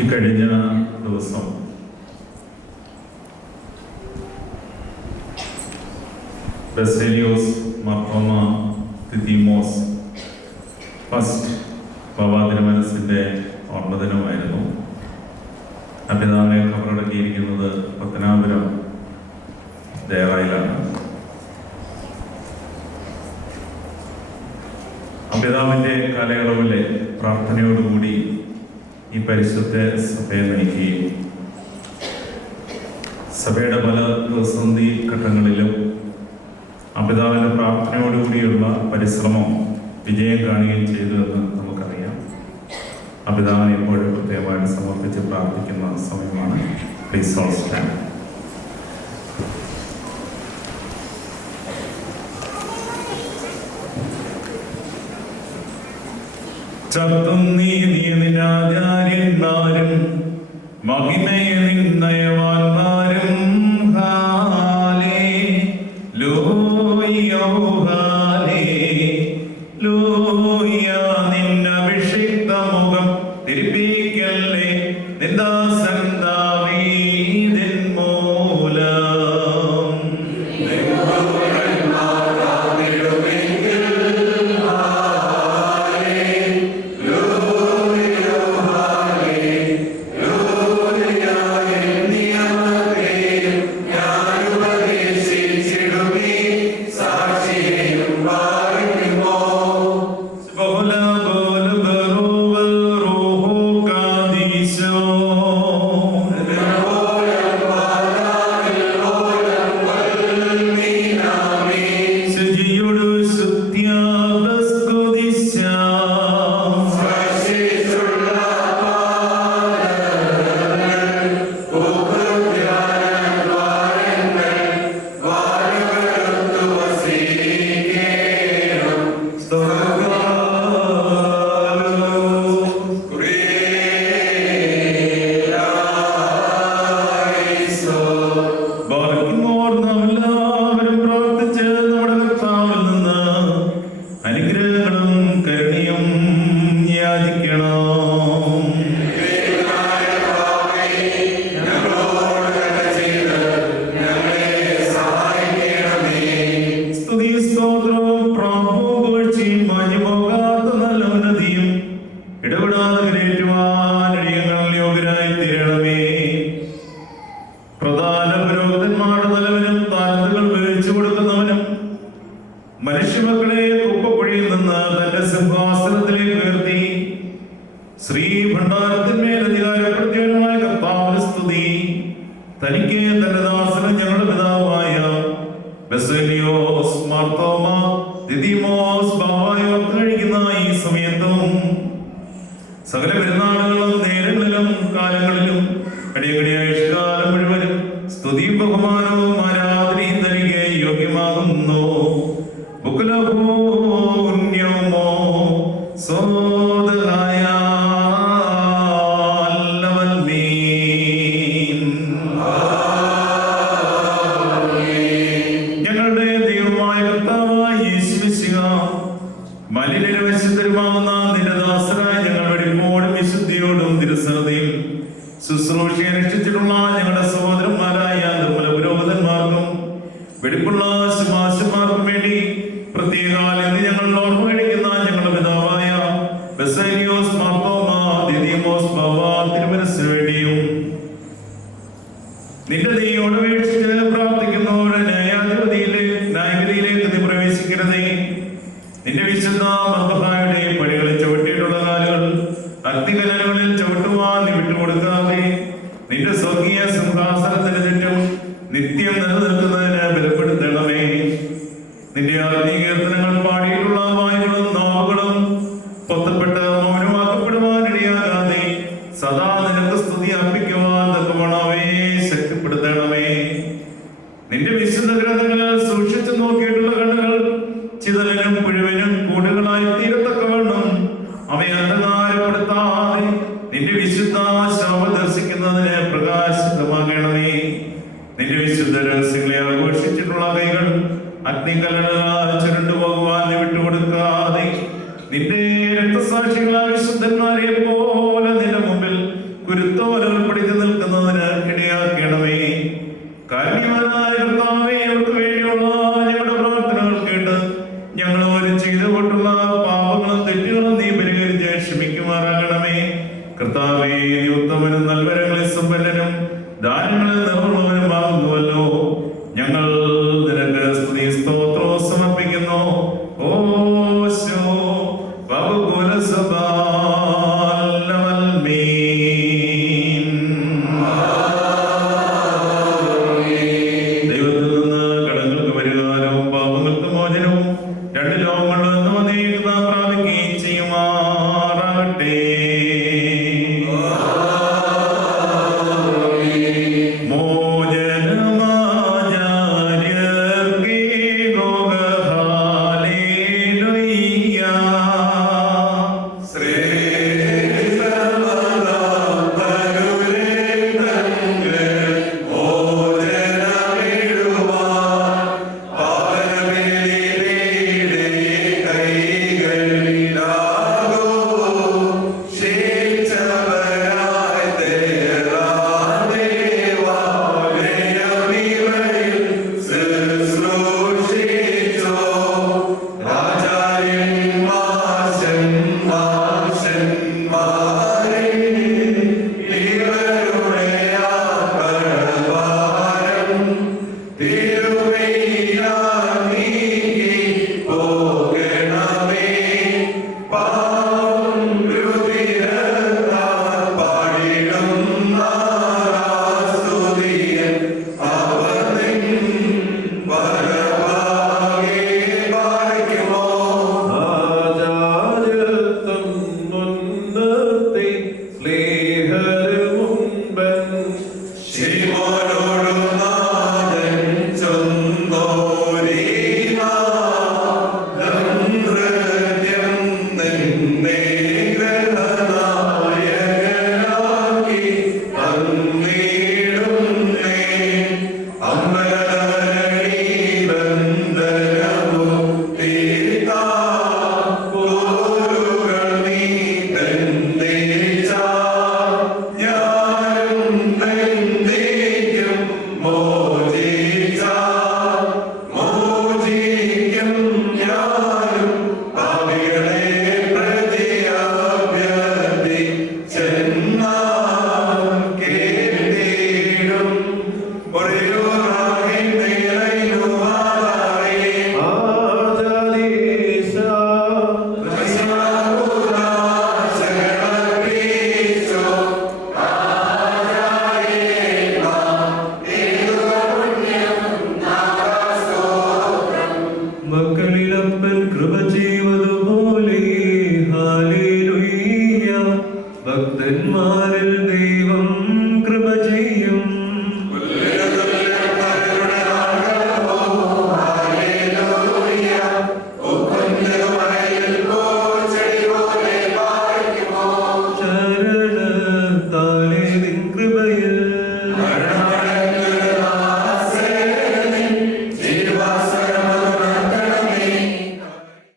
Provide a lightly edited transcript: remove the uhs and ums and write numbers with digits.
ഈ കഴിഞ്ഞ ദിവസം ബസേലിയോസ് മാർത്തോമ ദിദിമോസ് ഫസ്റ്റ് ബാബാതിരുമനസിൻ്റെ ഓർമ്മദിനമായിരുന്നു. ആ പിതാവിനെ ഖബറടക്കിയിരിക്കുന്നത് പത്തനാപുരം ദേറായിലാണ്. ആ പിതാവിൻ്റെ കാലയളവിലെ പ്രാർത്ഥനയോടുകൂടി ഈ പരിശുദ്ധ സഭയെ നയിക്കുകയും സഭയുടെ പല പ്രതിസന്ധി ഘട്ടങ്ങളിലും ആ പിതാവിൻ്റെ പ്രാർത്ഥനയോടുകൂടിയുള്ള പരിശ്രമം വിജയം കാണുകയും ചെയ്തു എന്ന് നമുക്കറിയാം. ആ പിതാവിനെ ഇപ്പോഴും പ്രത്യേകമായിട്ട് സമർപ്പിച്ച് പ്രാർത്ഥിക്കുന്ന സമയമാണ്. Please all stand. ചത്തും നീതിനാചാര്യന്മാരും മഹിമയെ നിന്നയവാന്മാരും നിന്ന അഭിഷിക്ത മുഖം തിരിപ്പിക്കല്ലേ നിന്ദാസൻ ദാവീദിൻ മൂലം. മനുഷ്യമക്കളെ കുപ്പക്കുഴിയിൽ നിന്ന് തന്റെ സിംഹാസനത്തിലേക്ക് ഉയർത്തി ശ്രീ ഭണ്ഡാരത്തിന്മേൽ അധികാരപ്രത്യേകമായ കർത്താവിന് സ്തുതി. തനിക്ക് തന്റെ ദാസനും ഞങ്ങളുടെ പിതാവായ ബസേലിയോസ് മാർത്തോമ ദിദിമോസ് ബാബായെ കഴിക്കുന്ന ഈ സമയത്തും സകല പെരുന്നാളുകളും നേരങ്ങളിലും കാലങ്ങളിലും അടിയകടിയാഴ്ചകാലം മുഴുവനും സ്തുതിയും ബഹുമാനവും ആരാധനയും തനിക്ക് യോഗ്യമാകുന്നു. ഞങ്ങളുടെ ദൈവമായ കർത്താവായ യേശുമിശിഹ മലിനവശുദ്ധരുമാകുന്ന നിന്റെ ദാസരായ ഞങ്ങൾ വെടിപ്പോടും വിശുദ്ധിയോടും തിരുസന്നതയിൽ ശുശ്രൂഷ അനുഷ്ഠിച്ചിട്ടുള്ള ഞങ്ങളുടെ സഹോദരന്മാരായ നിർമ്മല പുരോഹിതന്മാർക്കും വെടിപ്പുള്ള ശുപാർശമാർക്കും വേണ്ടി പ്രത്യേകാൽ എന്ന് ഞങ്ങൾ ഓർമ്മ കഴിക്കുന്ന ഞങ്ങളുടെ പിതാവായ ബസേലിയോസ് മാർത്തോമ ദിദിമോസ് ബാബാ തിരുമനസിന് വേണ്ടിയും നിന്റെ ദൈവയോട് വീക്ഷിച്ച് പ്രാർത്ഥിക്കുന്നവരുടെ ന്യായവിധിയിലേക്ക് നീ പ്രവേശിക്കരുതേ. നിന്റെ വിശുദ്ധ മർദ്ദഭായുടെ പടികളിൽ ചവിട്ടിയിട്ടുള്ള കാലുകൾ അഗ്നികലകളിൽ ചവിട്ടുവാൻ നീ വിട്ടുകൊടുക്കാതെ നിന്റെ സ്വർഗീയ സിംഹാസനത്തിന് ചുറ്റും നിത്യം നിലനിൽക്കുന്നതിന് ബലപ്പെടുത്തണമേ. നിന്റെ ആത്മീകീർത്തനങ്ങൾ പാടിയിട്ടുള്ള വായുകളും നാവുകളും പൊത്തപ്പെട്ട് മൗനമാക്കപ്പെടുവാൻ ഇടയാകാതെ സദാ നിനക്ക് സ്തുതി അർപ്പിക്കുവാൻ തക്കവണ്ണമേ ശക്തിപ്പെടുത്തണമേ. നിന്റെ വിശുദ്ധ ഗ്രന്ഥങ്ങളിൽ സൂക്ഷിച്ചു നോക്കിയിട്ടുള്ള കണ്ണുകൾ ചിതലനും മുഴുവനും കൂടുകളായി തീരത്തക്കവണ്ണം അവയെ അന്ധകാരപ്പെടുത്താതെ നിന്റെ വിശുദ്ധ ശോഭ ദർശിക്കുന്നതിന് പ്രകാശിതമാകണമേ. നിന്റെ വിശുദ്ധ രഹസ്യങ്ങളെ ആഘോഷിച്ചിട്ടുള്ള കൈകൾ അഗ്നികലകളാൽ ചുരുണ്ടുപോകുവാൻ നിന്റെ രക്തസാക്ഷികളായ വിശുദ്ധന്മാരെ പോലെ നിന്റെ മുമ്പിൽ തിരുത്തവരകൾ പിടിച്ചു നിൽക്കുന്നതിന് ഇടയാക്കണമേ. കാരണവനായ കർത്താവേ, അവർക്ക് വേണ്ടിയുള്ള ഞങ്ങളുടെ പ്രാർത്ഥനകൾ കേട്ട് ഞങ്ങൾ അവർ ചെയ്തു കൊണ്ടുള്ള പാപങ്ങളും തെറ്റുകളും നീ പരിഹരിച്ച് ക്ഷമിക്കുമാറാകണമേ. കർത്താവേ, നീ ഉത്തമനും നൽവരങ്ങളിൽ സമ്പന്നനും ദാനങ്ങളിൽ